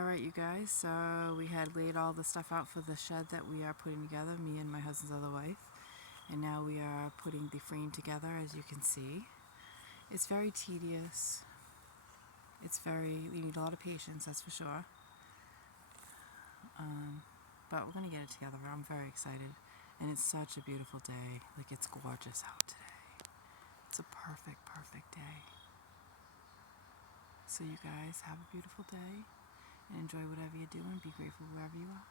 Alright, you guys, so we had laid all the stuff out for the shed that we are putting together, me and my husband's other wife. And now we are putting the frame together, as you can see. It's very tedious. We need a lot of patience, that's for sure. But we're going to get it together. I'm very excited. And it's such a beautiful day. Like, it's gorgeous out today. It's a perfect, perfect day. So you guys have a beautiful day. And enjoy whatever you're doing. Be grateful wherever you are.